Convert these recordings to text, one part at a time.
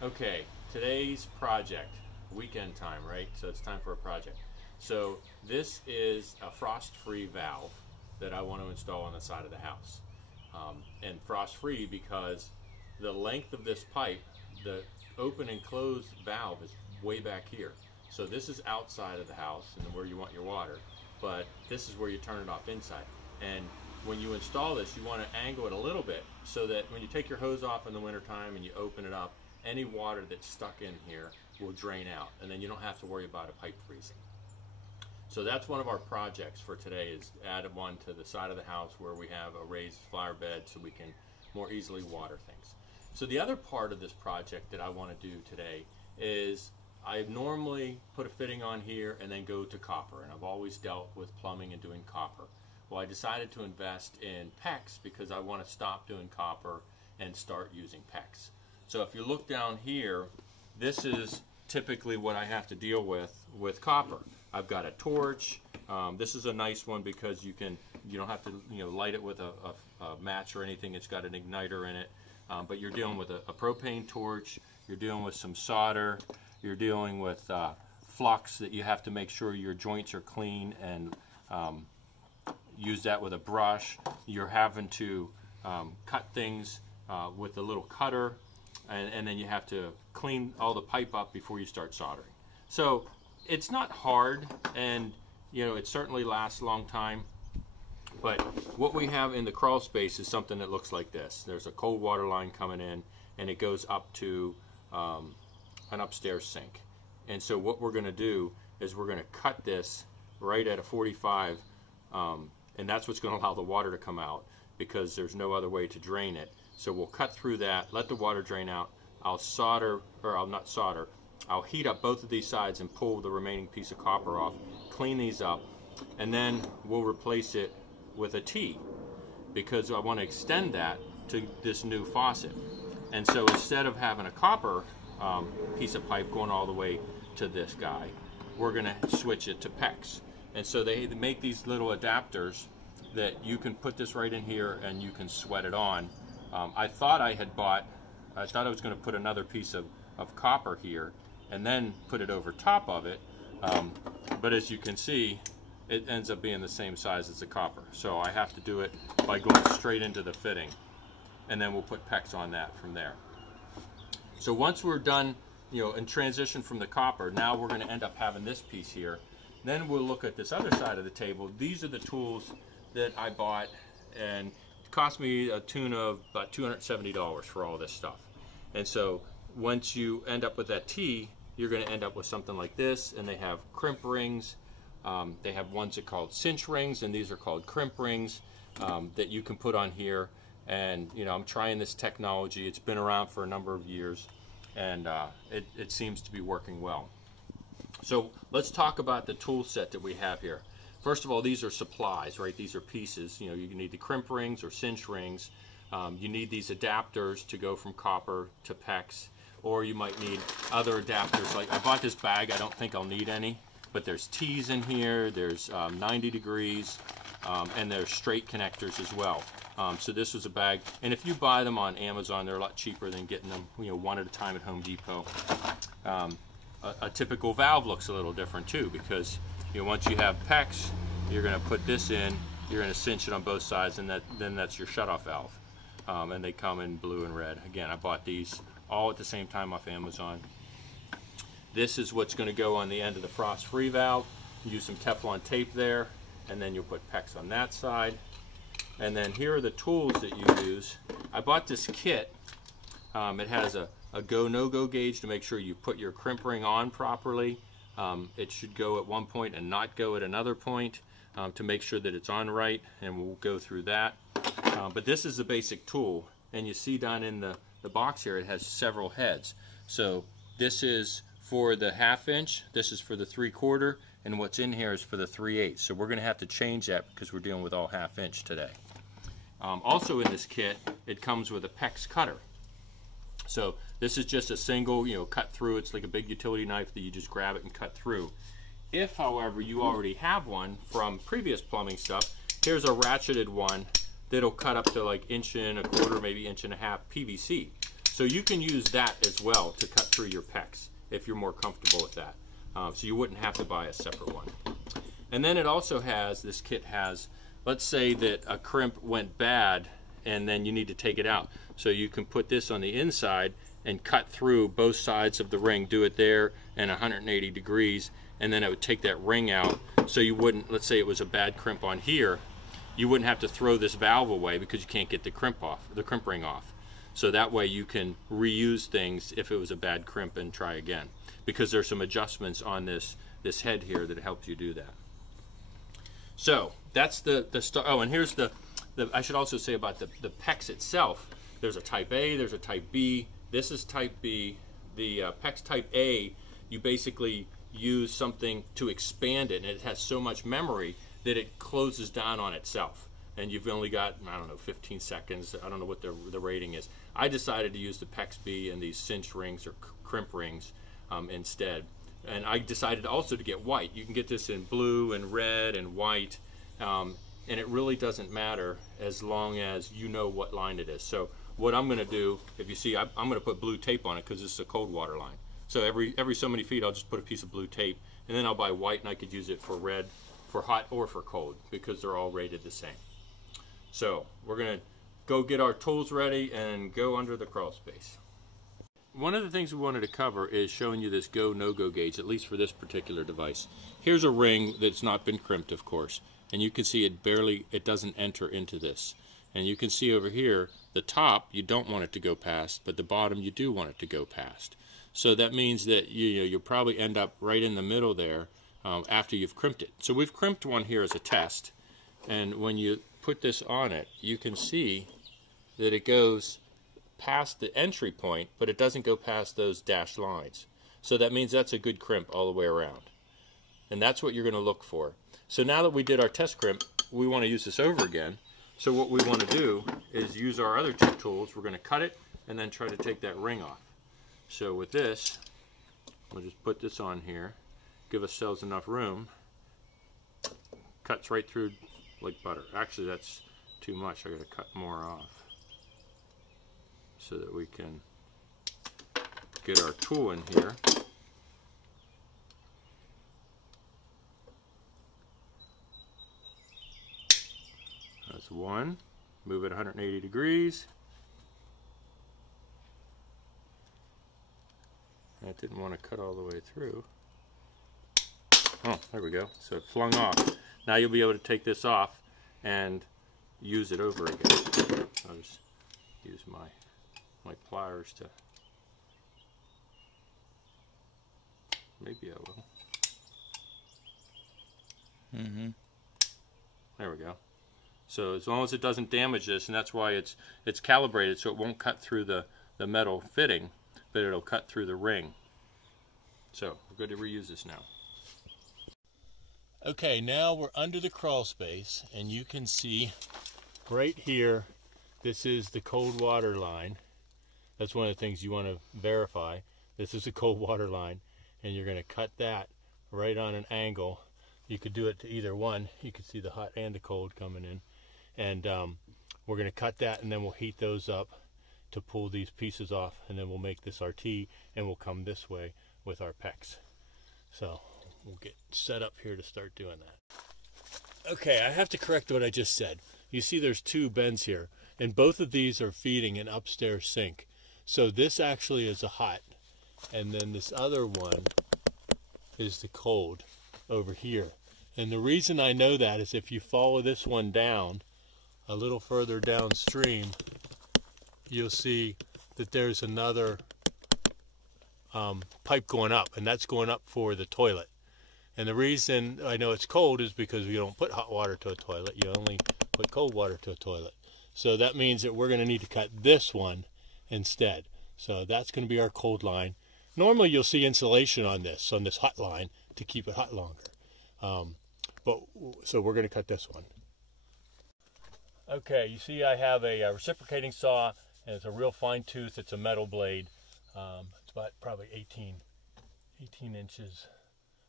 Okay, today's project, weekend time, right? So it's time for a project. So this is a frost-free valve that I want to install on the side of the house. And frost-free because the length of this pipe, the open and close valve is way back here. So this is outside of the house and where you want your water, but this is where you turn it off inside. And when you install this, you want to angle it a little bit so that when you take your hose off in the wintertime and you open it up, any water that's stuck in here will drain out, and then you don't have to worry about a pipe freezing. So that's one of our projects for today, is add one to the side of the house where we have a raised flower bed so we can more easily water things. So the other part of this project that I want to do today is I normally put a fitting on here and then go to copper, and I've always dealt with plumbing and doing copper. Well, I decided to invest in PEX because I want to stop doing copper and start using PEX. So if you look down here, this is typically what I have to deal with copper. I've got a torch. This is a nice one because you don't have to light it with a match or anything. It's got an igniter in it. But you're dealing with a propane torch. You're dealing with some solder. You're dealing with flux that you have to make sure your joints are clean and use that with a brush. You're having to cut things with a little cutter. And then you have to clean all the pipe up before you start soldering. So it's not hard, and it certainly lasts a long time. But what we have in the crawl space is something that looks like this. There's a cold water line coming in, and it goes up to an upstairs sink. And so what we're going to do is we're going to cut this right at a 45, and that's what's going to allow the water to come out because there's no other way to drain it. So we'll cut through that, let the water drain out. I'll I'll heat up both of these sides and pull the remaining piece of copper off, clean these up, and then we'll replace it with a T because I want to extend that to this new faucet. And so instead of having a copper piece of pipe going all the way to this guy, we're going to switch it to PEX. And so they make these little adapters that you can put this right in here and you can sweat it on. I thought I was going to put another piece of copper here and then put it over top of it, but as you can see, it ends up being the same size as the copper. So I have to do it by going straight into the fitting, and then we'll put PEX on that from there. So once we're done, and transition from the copper, now we're going to end up having this piece here. Then we'll look at this other side of the table. These are the tools that I bought, and cost me a tune of about $270 for all this stuff. And so once you end up with that T, you're going to end up with something like this, and they have crimp rings. They have ones that are called cinch rings, and these are called crimp rings that you can put on here. And I'm trying this technology. It's been around for a number of years, and it seems to be working well. So let's talk about the tool set that we have here. First of all, these are supplies, right? These are pieces. You need the crimp rings or cinch rings. You need these adapters to go from copper to PEX, or you might need other adapters. Like I bought this bag. I don't think I'll need any, but there's T's in here. There's 90 degrees, and there's straight connectors as well. So this was a bag, and if you buy them on Amazon, they're a lot cheaper than getting them, one at a time at Home Depot. A typical valve looks a little different too, because once you have PEX, you're going to put this in, you're going to cinch it on both sides, and then that's your shutoff valve. And they come in blue and red. Again, I bought these all at the same time off Amazon. This is what's going to go on the end of the frost-free valve. Use some Teflon tape there, and then you'll put PEX on that side. And then here are the tools that you use. I bought this kit. It has a go, no-go gauge to make sure you put your crimp ring on properly. It should go at one point and not go at another point to make sure that it's on right, and we'll go through that. But this is the basic tool, and you see down in the box here it has several heads. So this is for the 1/2 inch, this is for the 3/4, and what's in here is for the 3/8. So we're going to have to change that because we're dealing with all 1/2 inch today. Also in this kit, it comes with a PEX cutter. So this is just a single, cut through. It's like a big utility knife that you just grab it and cut through. If, however, you already have one from previous plumbing stuff, here's a ratcheted one that'll cut up to like 1.25 inches, maybe 1.5 inches PVC. So you can use that as well to cut through your PEX if you're more comfortable with that. So you wouldn't have to buy a separate one. And then it also has, this kit has, let's say that a crimp went bad and then you need to take it out. So you can put this on the inside and cut through both sides of the ring, do it there and 180 degrees, and then it would take that ring out. So you wouldn't, let's say it was a bad crimp on here, you wouldn't have to throw this valve away because you can't get the crimp off, the crimp ring off. So that way you can reuse things if it was a bad crimp and try again, because there's some adjustments on this head here that helps you do that. So that's the oh, and here's the I should also say about the PEX itself. There's a type A, there's a type B. This is type B. The PEX type A, you basically use something to expand it, and it has so much memory that it closes down on itself. And you've only got, I don't know, 15 seconds. I don't know what the rating is. I decided to use the PEX B and these cinch rings or crimp rings instead. And I decided also to get white. You can get this in blue and red and white, and it really doesn't matter as long as you know what line it is. So what I'm going to do, if you see, I'm going to put blue tape on it because this is a cold water line. So every so many feet I'll just put a piece of blue tape, and then I'll buy white, and I could use it for red, for hot or for cold, because they're all rated the same. So we're going to go get our tools ready and go under the crawl space. One of the things we wanted to cover is showing you this go, no-go gauge, at least for this particular device. Here's a ring that's not been crimped, of course, and you can see it doesn't enter into this. And you can see over here, the top you don't want it to go past, but the bottom you do want it to go past. So that means that you'll probably end up right in the middle there after you've crimped it. So we've crimped one here as a test, and when you put this on it, you can see that it goes past the entry point, but it doesn't go past those dashed lines. So that means that's a good crimp all the way around. And that's what you're going to look for. So now that we did our test crimp, we want to use this over again. So what we want to do is use our other two tools. We're going to cut it and then try to take that ring off. So with this, we'll just put this on here, give ourselves enough room. Cuts right through like butter. Actually, that's too much. I got to cut more off so that we can get our tool in here. That's one. Move it 180 degrees. I didn't want to cut all the way through. Oh, there we go. So it flung off. Now you'll be able to take this off and use it over again. I'll just use my pliers to, maybe I will. There we go. So as long as it doesn't damage this, and that's why it's calibrated so it won't cut through the metal fitting, but it'll cut through the ring. So we're good to reuse this now. Okay, now we're under the crawl space, and you can see right here, this is the cold water line. That's one of the things you want to verify. This is a cold water line, and you're going to cut that right on an angle. You could do it to either one. You can see the hot and the cold coming in. And we're going to cut that, and then we'll heat those up to pull these pieces off, and then we'll make this our T, and we'll come this way with our PEX. So we'll get set up here to start doing that. Okay, I have to correct what I just said. You see there's two bends here, and both of these are feeding an upstairs sink. So this actually is a hot, and then this other one is the cold over here. And the reason I know that is if you follow this one down a little further downstream, you'll see that there's another pipe going up, and that's going up for the toilet. And the reason I know it's cold is because you don't put hot water to a toilet, you only put cold water to a toilet. So that means that we're going to need to cut this one instead. So that's going to be our cold line. Normally you'll see insulation on this hot line to keep it hot longer. So we're going to cut this one. Okay, you see I have a reciprocating saw, and it's a real fine tooth. It's a metal blade. It's about probably 18 inches,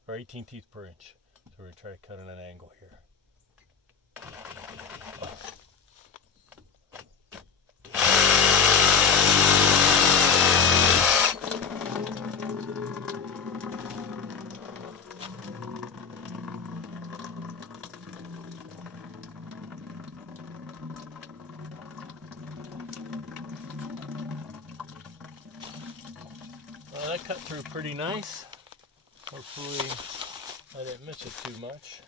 or 18 teeth per inch. So we're going to try to cut at an angle here. Well, that cut through pretty nice. Hopefully I didn't miss it too much.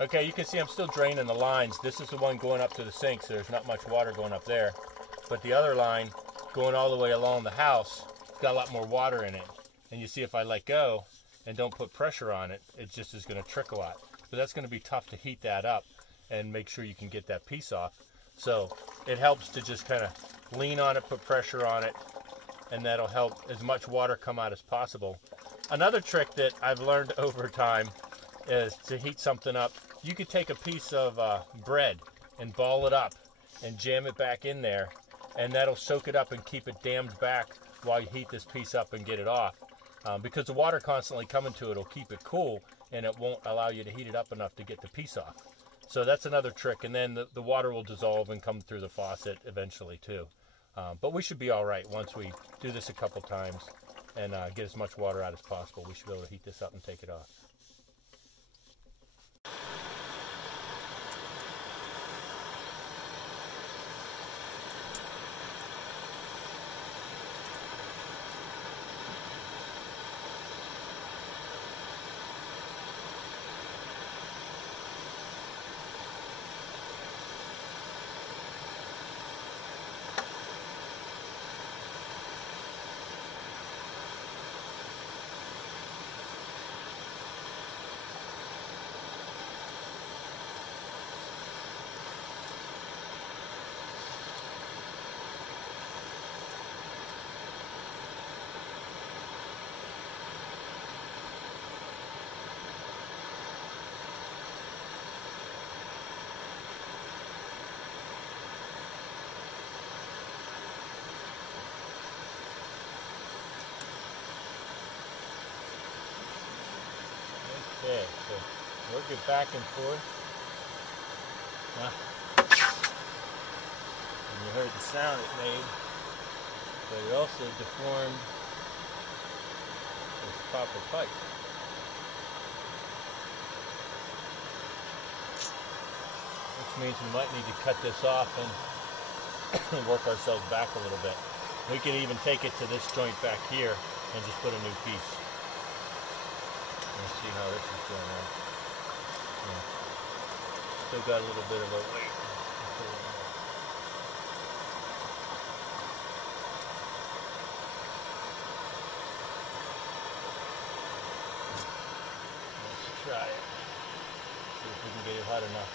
Okay, you can see I'm still draining the lines. This is the one going up to the sink, so there's not much water going up there. But the other line going all the way along the house, it's got a lot more water in it. And you see if I let go and don't put pressure on it, it just is going to trickle out. So that's going to be tough to heat that up and make sure you can get that piece off. So it helps to just kind of lean on it, put pressure on it, and that'll help as much water come out as possible. Another trick that I've learned over time is to heat something up. You could take a piece of bread and ball it up and jam it back in there, and that'll soak it up and keep it dammed back while you heat this piece up and get it off. Because the water constantly coming to it will keep it cool, and it won't allow you to heat it up enough to get the piece off. So that's another trick, and then the water will dissolve and come through the faucet eventually too. But we should be all right once we do this a couple times and get as much water out as possible. We should be able to heat this up and take it off. Okay, so work it back and forth. And you heard the sound it made, but it also deformed this copper pipe. Which means we might need to cut this off and work ourselves back a little bit. We can even take it to this joint back here and just put a new piece. Let's see how this is going on. Yeah. Still got a little bit of a weight. Let's try it. See if we can get it hot enough.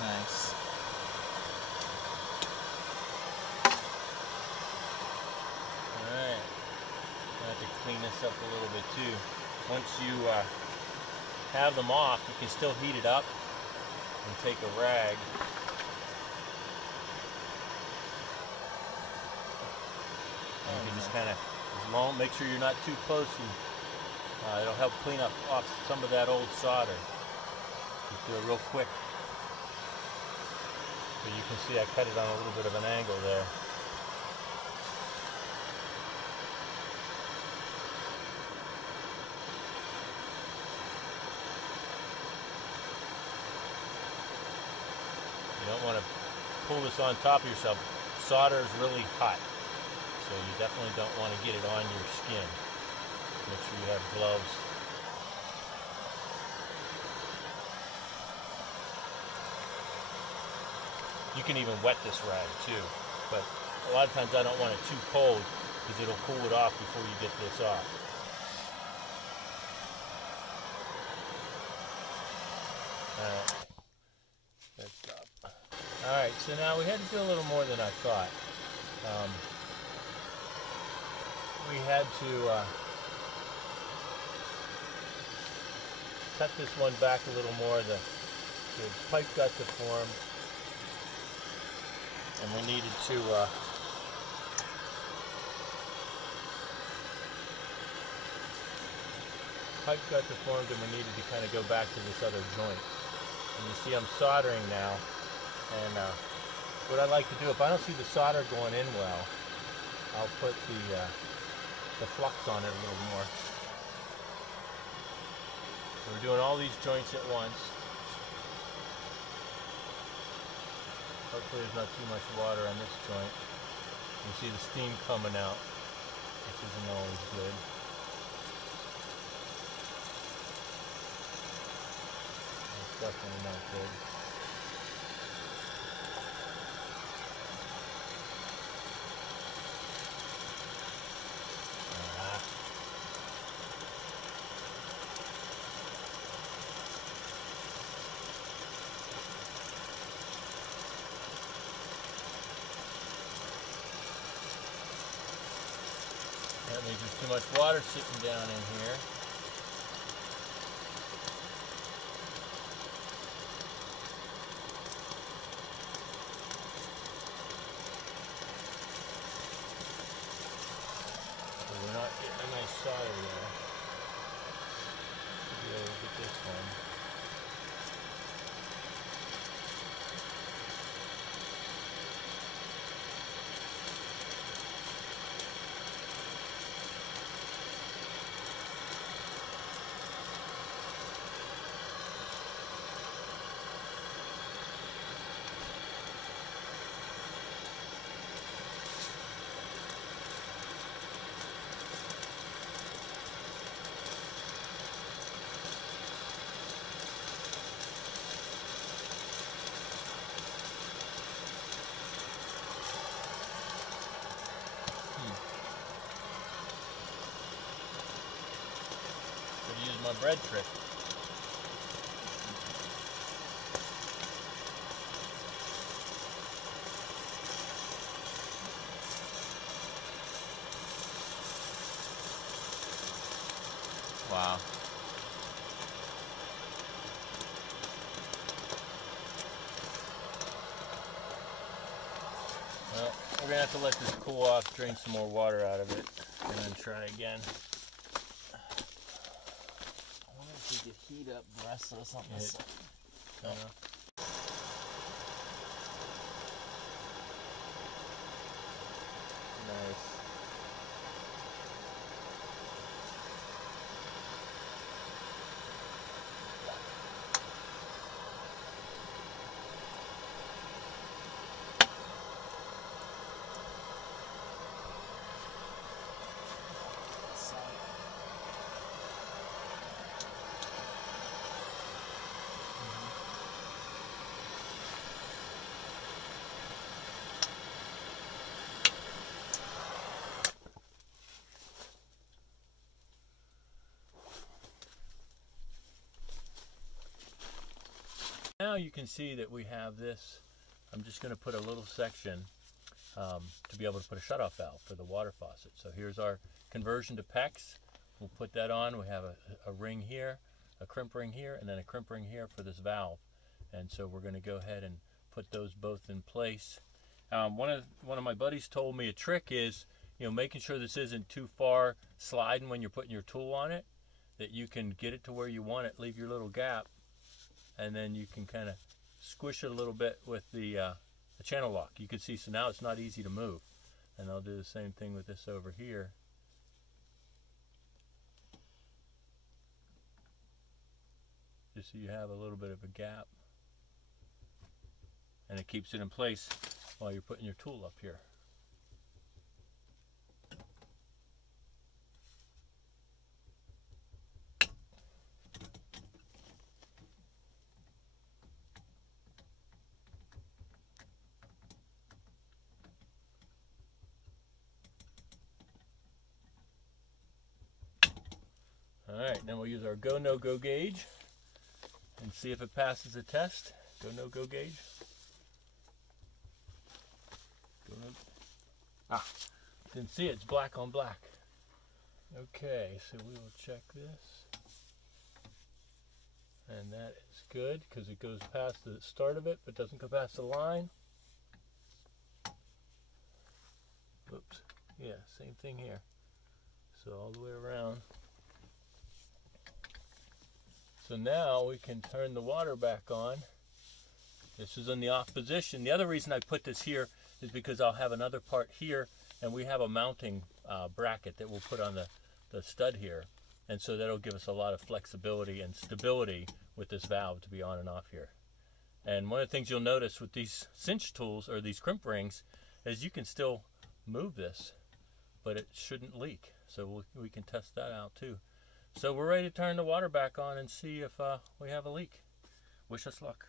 Nice. Alright, I have to clean this up a little bit too. Once you have them off, you can still heat it up and take a rag. And you can just kind of, make sure you're not too close, and it'll help clean up off some of that old solder. Just do it real quick. So you can see I cut it on a little bit of an angle there. You don't want to pull this on top of yourself. Solder is really hot, so you definitely don't want to get it on your skin. Make sure you have gloves. You can even wet this rag too, but a lot of times I don't want it too cold because it'll cool it off before you get this off. Alright, good stuff. Alright, so now we had to do a little more than I thought. We had to cut this one back a little more. The pipe got deformed. And we needed to pipe got deformed and we needed to kind of go back to this other joint. And you see I'm soldering now, and what I like to do, if I don't see the solder going in well, I'll put the flux on it a little more. So we're doing all these joints at once. Hopefully there's not too much water on this joint. You see the steam coming out, which isn't always good. It's definitely not good. That means there's too much water sitting down in here. So we're not getting a nice solder there. Should be able to get this one. Use my bread trick. Wow. Well, we're gonna have to let this cool off, drain some more water out of it, and then try again. We could heat up the rest of this on this side. Nice. Now you can see that we have this. I'm just going to put a little section to be able to put a shutoff valve for the water faucet. So here's our conversion to PEX. We'll put that on. We have a ring here, a crimp ring here, and then a crimp ring here for this valve. And so we're going to go ahead and put those both in place. One of my buddies told me a trick is, making sure this isn't too far sliding when you're putting your tool on it, that you can get it to where you want it, leave your little gap, and then you can kind of squish it a little bit with the channel lock. You can see, so now it's not easy to move. And I'll do the same thing with this over here. Just so you have a little bit of a gap. And it keeps it in place while you're putting your tool up here. Alright, then we'll use our go, no go gauge and see if it passes the test. Go, no go gauge. Go, no. Ah, didn't see it, it's black on black. Okay, so we will check this. And that is good because it goes past the start of it but doesn't go past the line. Oops, yeah, same thing here. So all the way around. So now we can turn the water back on. This is in the off position. The other reason I put this here is because I'll have another part here, and we have a mounting bracket that we'll put on the stud here. And so that'll give us a lot of flexibility and stability with this valve to be on and off here. And one of the things you'll notice with these cinch tools or these crimp rings is you can still move this, but it shouldn't leak. So we can test that out too. So we're ready to turn the water back on and see if we have a leak. Wish us luck.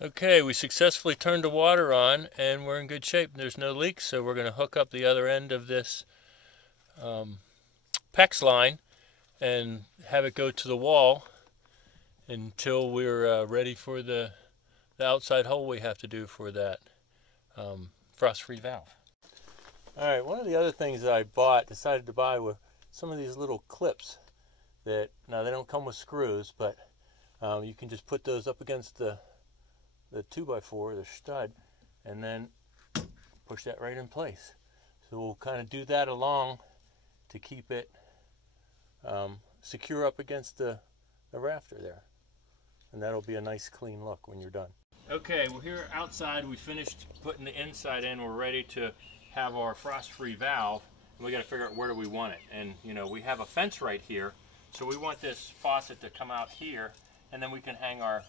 Okay, we successfully turned the water on and we're in good shape. There's no leaks, so we're going to hook up the other end of this PEX line and have it go to the wall until we're ready for the outside hole we have to do for that frost-free valve. Alright, one of the other things that I decided to buy were some of these little clips that, now they don't come with screws, but you can just put those up against the 2x4, the stud, and then push that right in place. So we'll kind of do that along to keep it secure up against the rafter there. And that'll be a nice clean look when you're done. Okay, we're here outside. We finished putting the inside in. We're ready to have our frost-free valve. And we got to figure out where do we want it. And you know, we have a fence right here, so we want this faucet to come out here, and then we can hang our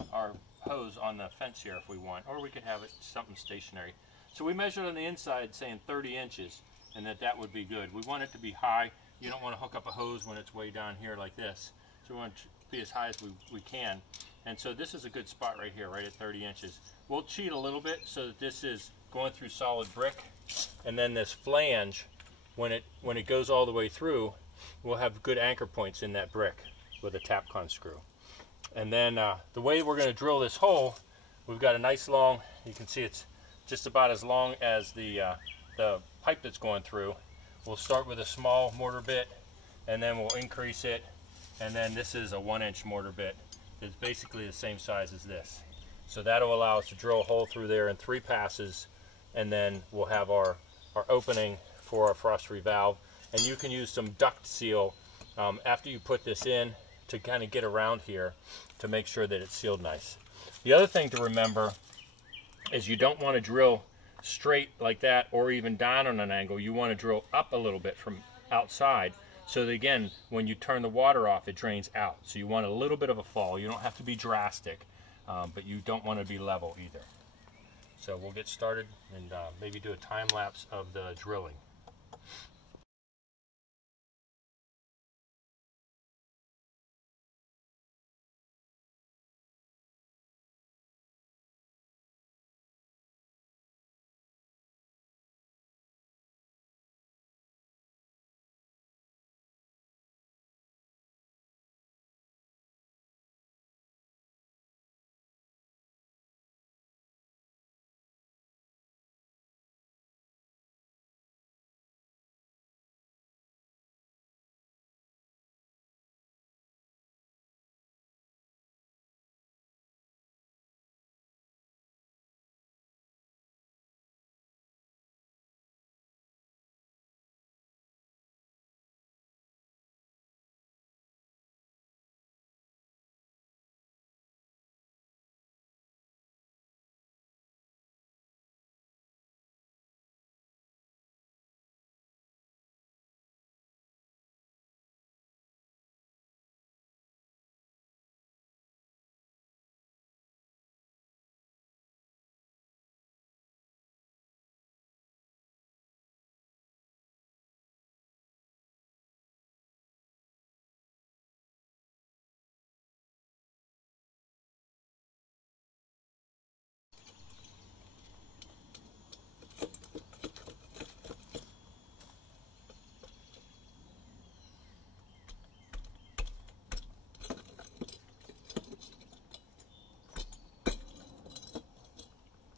hose on the fence here if we want, or we could have it something stationary. So we measured on the inside saying 30 inches, and that would be good. We want it to be high. You don't want to hook up a hose when it's way down here like this. So we want it to be as high as we can. And so this is a good spot right here, right at 30 inches. We'll cheat a little bit so that this is going through solid brick, and then this flange, when it goes all the way through, we'll have good anchor points in that brick with a Tapcon screw. And then the way we're going to drill this hole, we've got a nice long, you can see it's just about as long as the pipe that's going through. We'll start with a small mortar bit, and then we'll increase it, and then this is a 1-inch mortar bit. It's basically the same size as this. So that'll allow us to drill a hole through there in 3 passes, and then we'll have our opening for our frost-free valve. And you can use some duct seal after you put this in to kind of get around here to make sure that it's sealed nice. The other thing to remember is you don't want to drill straight like that or even down on an angle. You want to drill up a little bit from outside, so that again, when you turn the water off, it drains out. So you want a little bit of a fall. You don't have to be drastic, but you don't want to be level either. So we'll get started and maybe do a time lapse of the drilling.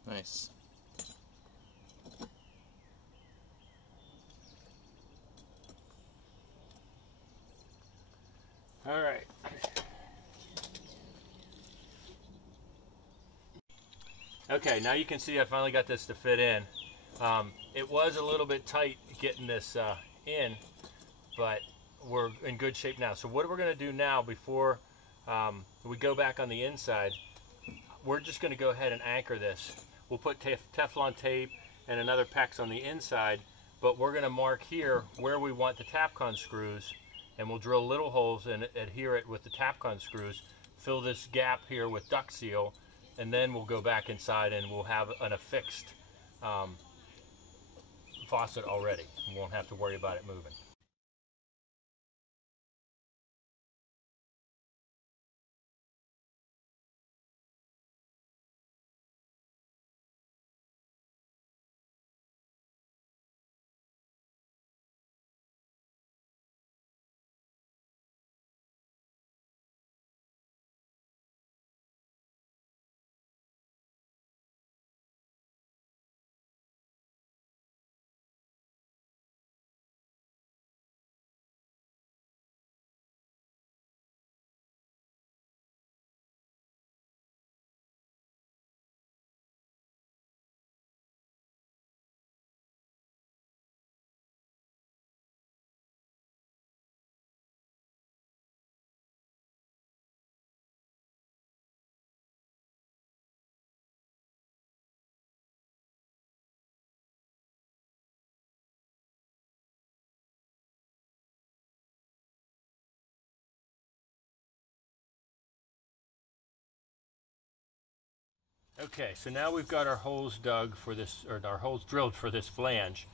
Nice. All right. Okay, now you can see I finally got this to fit in. It was a little bit tight getting this in, but we're in good shape now. So what we're going to do now before we go back on the inside, we're just going to go ahead and anchor this. We'll put Teflon tape and another PEX on the inside, but we're going to mark here where we want the Tapcon screws, and we'll drill little holes and adhere it with the Tapcon screws, fill this gap here with duct seal, and then we'll go back inside and we'll have an affixed faucet already. We won't have to worry about it moving. Okay, so now we've got our holes dug for this, or our holes drilled for this flange.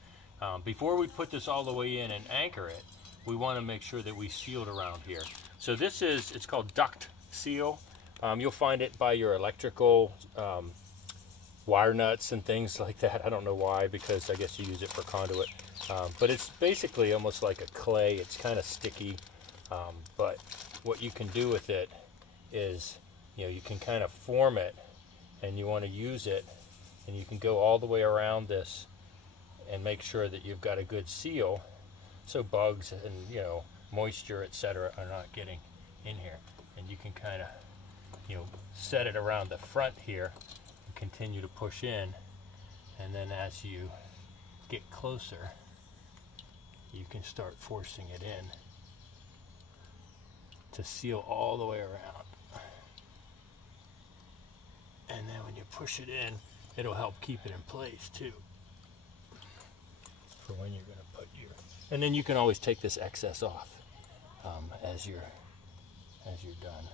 Before we put this all the way in and anchor it, we want to make sure that we seal it around here. So this is, it's called duct seal. You'll find it by your electrical wire nuts and things like that. I don't know why, because I guess you use it for conduit. But it's basically almost like a clay. It's kind of sticky. But what you can do with it is, you can kind of form it, and you want to use it, and you can go all the way around this and make sure that you've got a good seal so bugs and moisture, etc., are not getting in here. And you can kind of set it around the front here and continue to push in, and then as you get closer you can start forcing it in to seal all the way around. And then when you push it in, it'll help keep it in place too, for when you're going to put your, and then you can always take this excess off as you're done.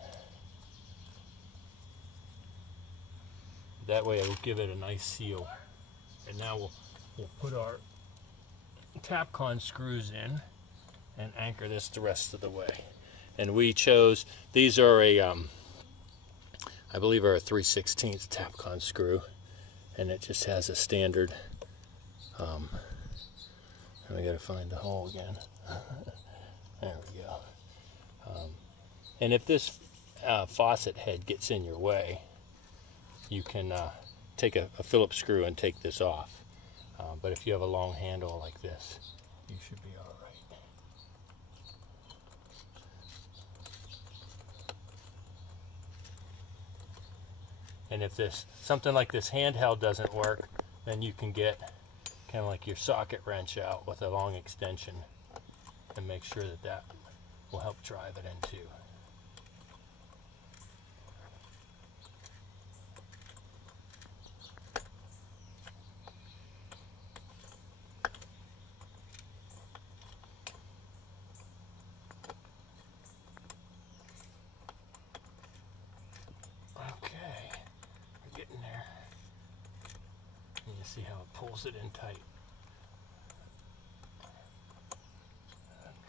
That way it will give it a nice seal. And now we'll put our Tapcon screws in and anchor this the rest of the way. And we chose, these are I believe are a 3/16 Tapcon screw, and it just has a standard, and we gotta find the hole again. There we go. And if this faucet head gets in your way, you can take a Phillips screw and take this off. But if you have a long handle like this, you should be all right. And if something like this handheld doesn't work, then you can get kind of like your socket wrench out with a long extension and make sure that will help drive it in too. See how it pulls it in tight.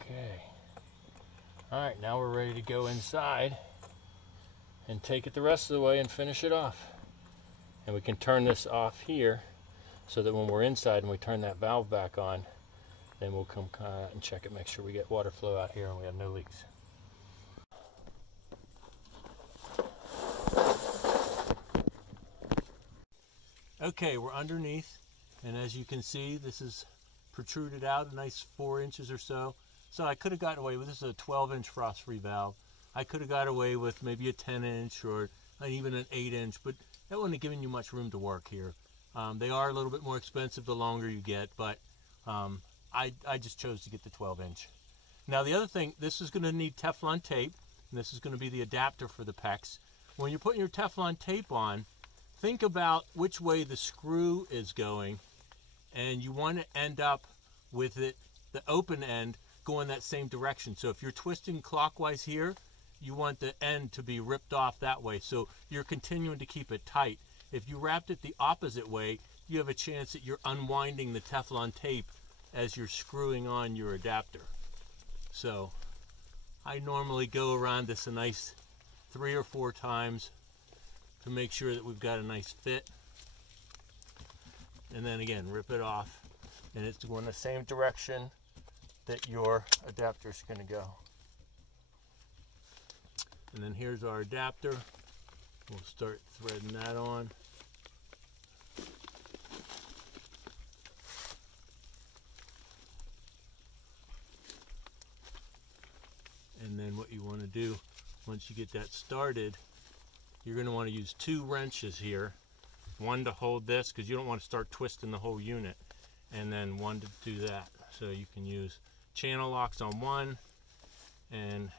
Okay. Alright, now we're ready to go inside and take it the rest of the way and finish it off. And we can turn this off here so that when we're inside and we turn that valve back on, then we'll come out and check it, make sure we get water flow out here and we have no leaks. Okay, we're underneath, and as you can see, this is protruded out a nice 4 inches or so. So I could have gotten away with, this is a 12-inch frost-free valve. I could have got away with maybe a 10-inch or even an 8-inch, but that wouldn't have given you much room to work here. They are a little bit more expensive the longer you get, but I just chose to get the 12-inch. Now the other thing, this is going to need Teflon tape, and this is going to be the adapter for the PEX. When you're putting your Teflon tape on, think about which way the screw is going, and you want to end up with it, the open end, going that same direction. So if you're twisting clockwise here, you want the end to be ripped off that way, so you're continuing to keep it tight. If you wrapped it the opposite way, you have a chance that you're unwinding the Teflon tape as you're screwing on your adapter. So I normally go around this a nice 3 or 4 times to make sure that we've got a nice fit. And then again, rip it off, and it's going the same direction that your adapter is going to go. And then here's our adapter. We'll start threading that on. And then what you want to do, once you get that started, you're going to want to use 2 wrenches here. One to hold this, because you don't want to start twisting the whole unit, and then one to do that. So you can use channel locks on one and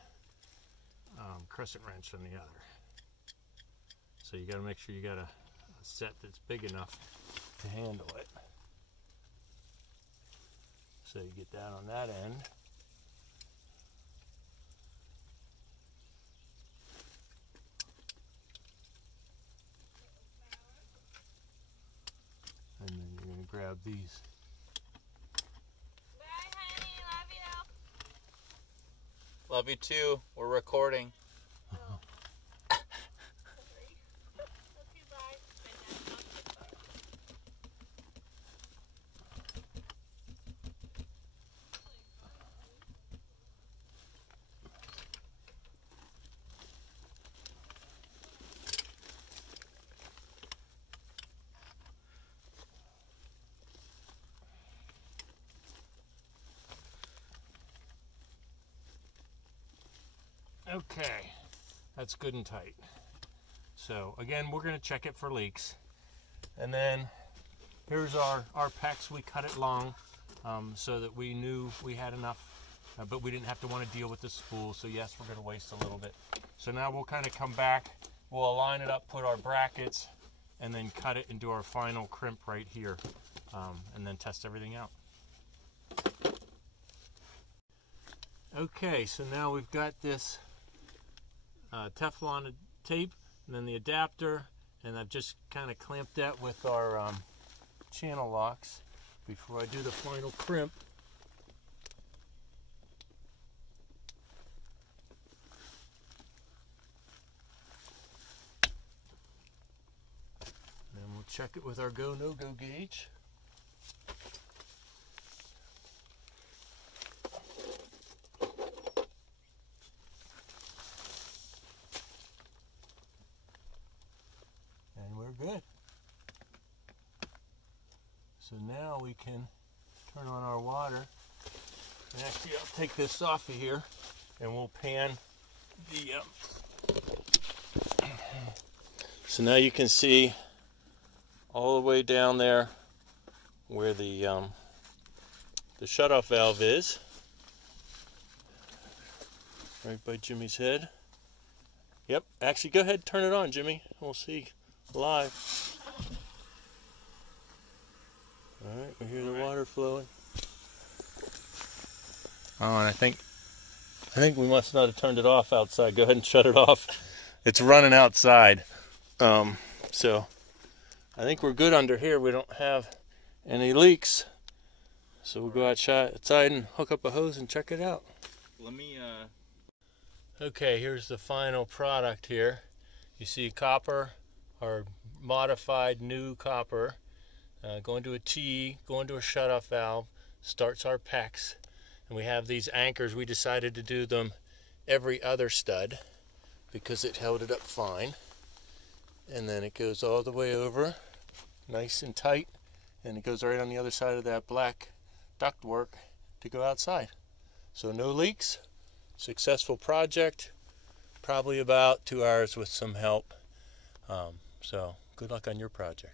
crescent wrench on the other. So you got to make sure you got a set that's big enough to handle it. So you get that on that end. And then you're going to grab these. Bye, honey. Love you. Love you too. We're recording. Sorry. Okay, bye. My dad's not good. Okay, that's good and tight. So again, we're going to check it for leaks. And then here's our PEX. We cut it long so that we knew we had enough, but we didn't have to want to deal with the spool. So yes, we're going to waste a little bit. So now we'll kind of come back, we'll align it up, put our brackets, and then cut it and do our final crimp right here, and then test everything out. Okay, so now we've got this Teflon tape and then the adapter, and I've just kind of clamped that with our channel locks before I do the final crimp. And then we'll check it with our go no-go gauge. Good. So now we can turn on our water. And actually, I'll take this off of here and we'll pan the so now you can see all the way down there where the shutoff valve is, right by Jimmy's head. Yep, actually go ahead and turn it on, Jimmy. We'll see live. Alright, we hear the water flowing. Oh, and I think we must not have turned it off outside. Go ahead and shut it off. It's running outside. So I think we're good under here. We don't have any leaks. So we'll go outside and hook up a hose and check it out. Let me Okay, here's the final product here. You see copper, our modified new copper, going to a T, going to a shutoff valve, starts our PEX. And we have these anchors. We decided to do them every other stud because it held it up fine. And then it goes all the way over, nice and tight, and it goes right on the other side of that black ductwork to go outside. So no leaks, successful project, probably about 2 hours with some help. So good luck on your project.